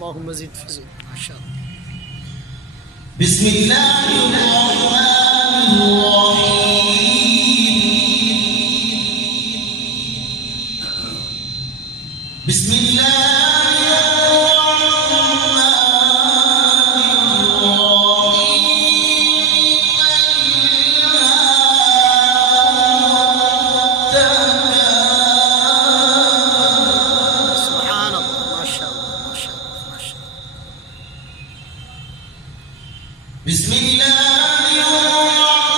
اللهم زد فزد ما شاء الله. بسم الله الرحمن الرحيم. بسم الله بسم الله الرحمن الرحيم.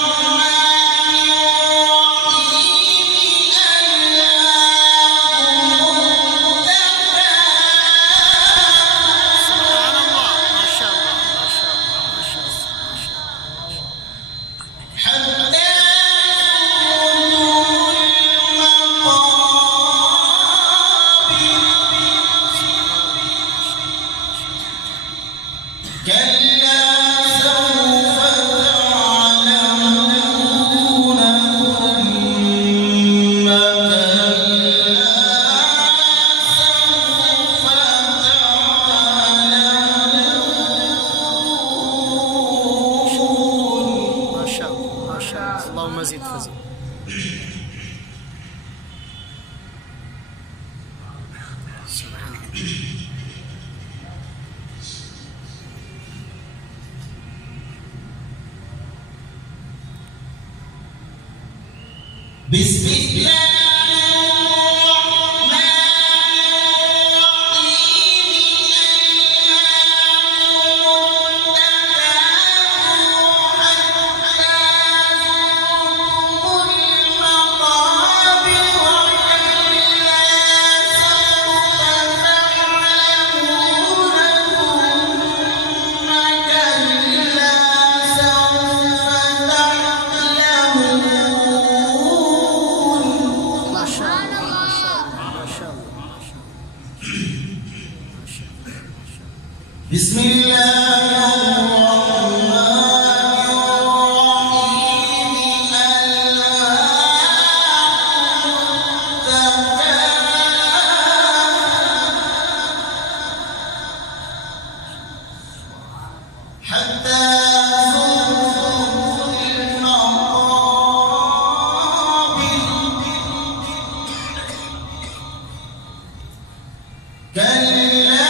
سبحان الله ما شاء الله ما شاء الله ما شاء الله ما شاء الله. حتى كلا سوف تعلمون ثم كلا سوف تعلمون. ما شاء الله ما شاء الله. اللهم زد فزد. سبحان الله. بسم الله الرحمن بسم الله الرحمن الرحيم. حتى زرتم المقابر كلا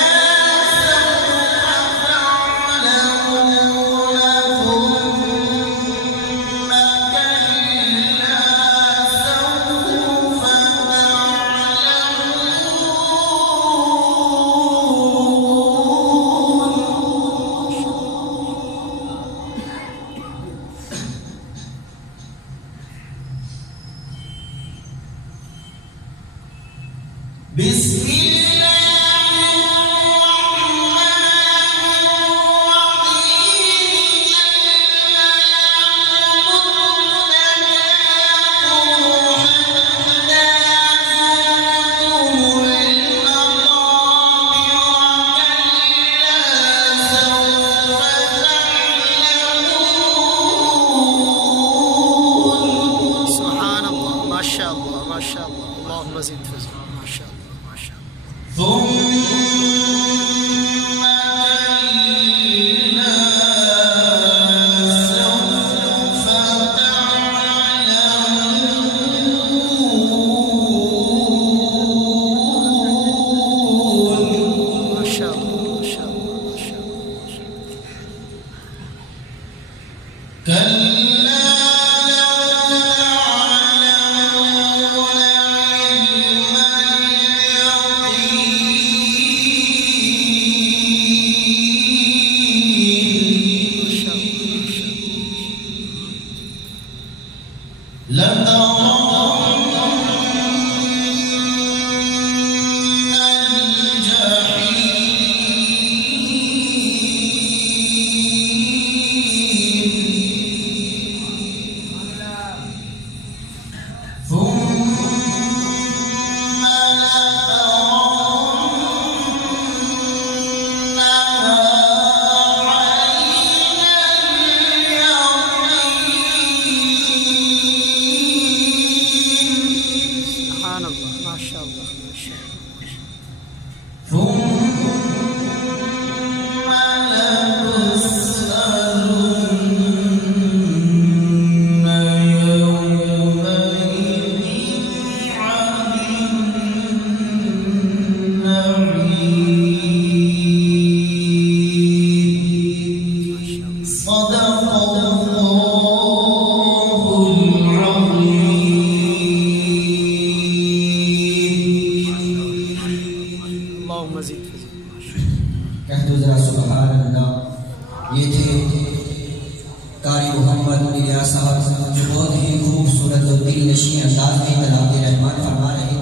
ये थे कारी मोहम्मद इलियास साहब जो बहुत ही खूबसूरत और दिल नशीं अंदाज में कलाम रहमान फरमा रहे